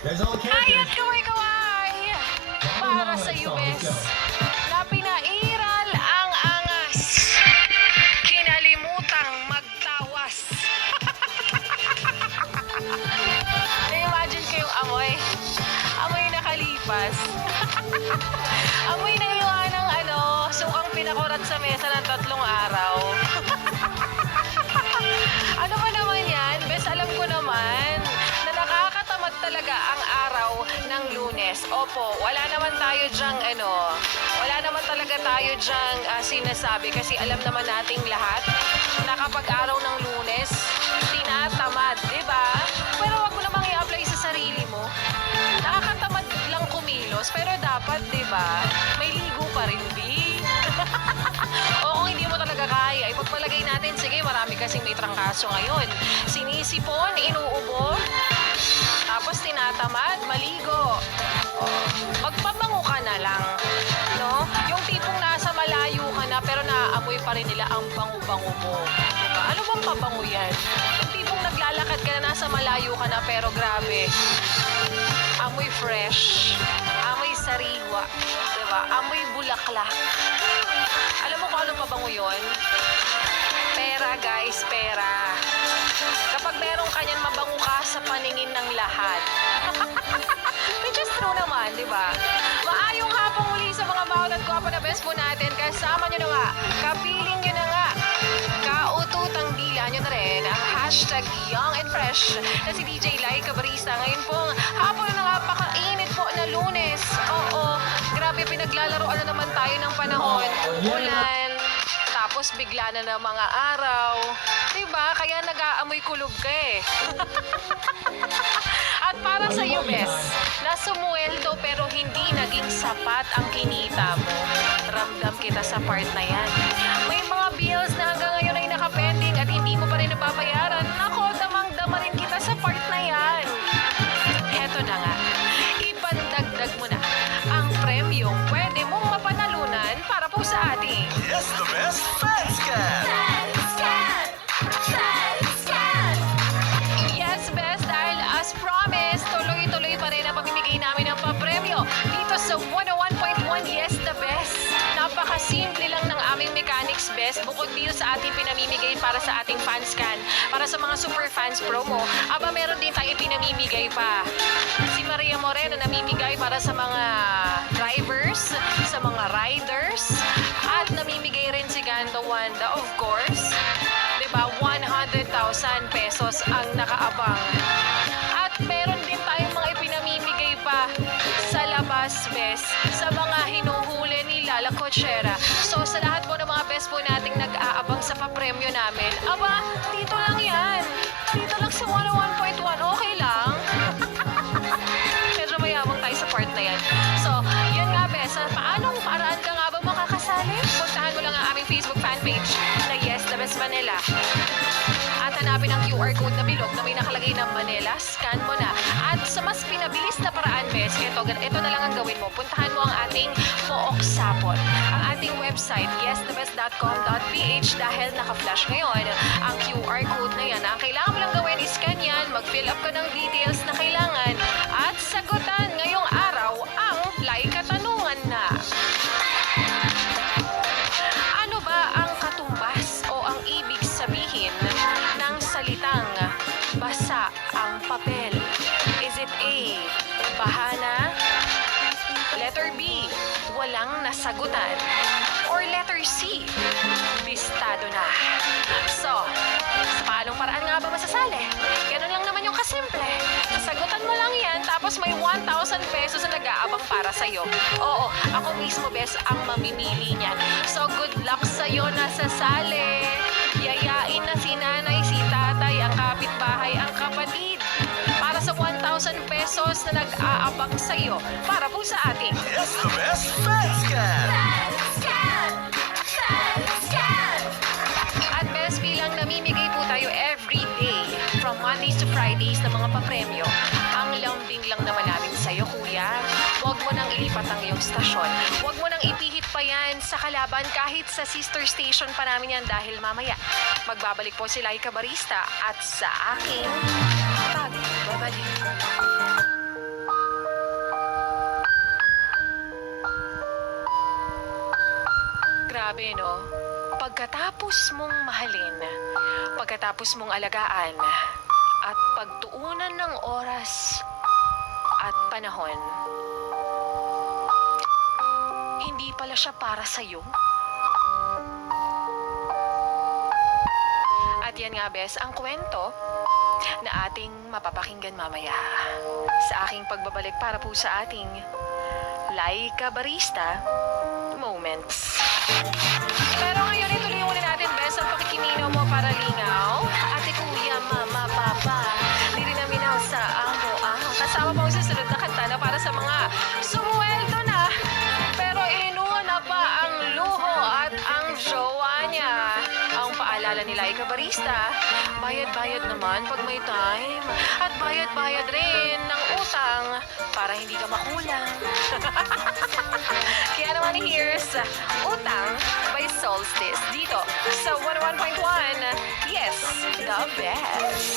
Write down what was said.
Ayan, kaway-kaway! Para sa iyo, bes. Na pinairal ang angas. Kinalimutang magtawas. Na-imagine ko yung amoy. Amoy nakalipas. Amoy na iwan ng sukang pinakurat sa mesa ng 3 araw. Ano ba naman yan? Bes, alam ko naman na nakakatamad talaga ang araw ng Lunes. Opo, wala naman tayo wala naman talaga tayo dyang sinasabi kasi alam naman nating lahat na kapag araw ng Lunes, tinatamad, di ba? Pero wag mo namang i-apply sa sarili mo. Nakakatamad lang kumilos, pero dapat, di ba, may ligo pa rin, di? O kung hindi mo talaga kaya, ipagpalagay natin, sige, marami kasing may trangkaso ngayon. Sinisipon, inuubo, tapos tinatamad, maligo. O, magpabango ka na lang, no? Yung tipong nasa malayo ka na, pero naaamoy pa rin nila ang bango-bango mo. Diba? Ano bang pabango yan? Yung tipong naglalakad ka na, nasa malayo ka na, pero grabe, amoy fresh, amoy sariwa, diba? Amoy bulaklak. Alam mo kung anong pabango yun? Pera, guys, pera. Kapag meron ka niyan, mabango ka sa paningin ng lahat. Which is true naman, di ba? Maayong hapong muli sa mga bawat at guwapa na best po natin. Kasama nyo na nga, kapiling nyo na nga, kaututang dila nyo na rin ang hashtag Young and Fresh na si DJ Lai Cabarista. Ngayon pong hapon na napakainit po na Lunes. Oo, grabe, pinaglalaroan na naman tayo ng panahon. Ulan, tapos bigla na ng mga araw. Diba? Kaya nag-aamoy kulog ka eh. At para sa iyo, bes, na sumuweldo pero hindi naging sapat ang kinita mo. Ramdam kita sa part na yan. May mga bills na hanggang ngayon ay nakapending at hindi mo pa rin nababayaran. Nako, damang-dama rin kita sa part na yan. Heto na nga, ipandagdag mo na ang premyong pwede mong mapanalunan para po sa ating Yes, the best fans can! Yes, best, dahil as promised, tuloy-tuloy pa rin ang pamimigay namin ng papremyo dito sa 101.1 Yes, the best. Napakasimple lang ng aming mechanics, best. Bukod dito sa ating pinamimigay para sa ating fans can, para sa mga super fans promo, aba meron din tayo pinamimigay pa. Si Maria Moreno namimigay para sa mga drivers, sa mga riders, at namimigay rin si Ganda Wanda, of course. Diba, 100,000 pesos ang nakaabang. At meron din tayong mga ipinamimigay pa sa labas, bes, sa mga hinuhuli ni Lala Cochera. So, sa lahat po ng mga best po nating nag-aabang sa papremyo namin, aba, dito lang yan. Dito lang sa 101.1, okay lang. Medyo mayabang tayo sa part na yan. So, yun nga, bes, paanong paraan ka nga ba makakasali? Puntahan mo lang ang aming Facebook fanpage na Yes, the Best Manila. At hanapin ang QR code na bilog na may nakalagay ng Manila, scan mo na. At sa mas pinabilis na paraan, bes, ito na lang ang gawin mo. Puntahan mo ang ating Pook Sapot. Ang ating website, yesthebest.com.ph, dahil naka-flash ngayon ang QR code na yan. Ang kailangan mo lang gawin is scan yan, mag-fill up ka ng details na kailangan, at sagutan ngayong araw ang like katanungan na. Ano ba ang katumbas o ang ibig sabihin ng salitang basa ang papel? Is it A, bahana? Letter B, walang nasagutan? Or letter C, listado na? So, sa paanong paraan nga ba masasali? Ganun lang naman yung kasimple. Sagutan mo lang yan, tapos may 1,000 pesos na nag-aabang para sa'yo. Oo, ako mismo, bes, ang mamimili niyan. So, good luck sa'yo na sasali. Yayain na si nanay, si tatay, ang kapitbahay, ang kapatid. Para sa 1,000 pesos na nag-aabang sa'yo. Para po sa ating Yes, the best fans can! At best bilang namimigay po tayo every day from Mondays to Fridays ng mga papremyo. Ang lambing lang naman namin sa'yo, kuya. Huwag mo nang ilipat ang iyong stasyon. Huwag mo nang ipihit pa yan sa kalaban kahit sa sister station pa namin yan dahil mamaya magbabalik po si Lai Cabarista at sa aking pagbabalik. Grabe, no? Pagkatapos mong mahalin, pagkatapos mong alagaan, at pagtuunan ng oras at panahon, hindi pala siya para sa'yo. At yan nga, bes, ang kwento na ating mapapakinggan mamaya sa aking pagbabalik para po sa ating Laika Barista Moments. Pero ngayon, ituloy muna natin, bes, ang pakikininaw mo para lingaw. Ate, kuya, mama, papa, di rin naminaw sa amo. Kasama po ang susunod na kanta na para sa mga sumuweldo na, pero inuna pa ang luho at ang jowa niya. Ang paalala ni Laika Barista, bayad-bayad naman pag may time. At bayad-bayad rin ng utang para hindi ka makulang. Kaya naman here's Utang by Solstice dito sa 101.1. Yes, the best.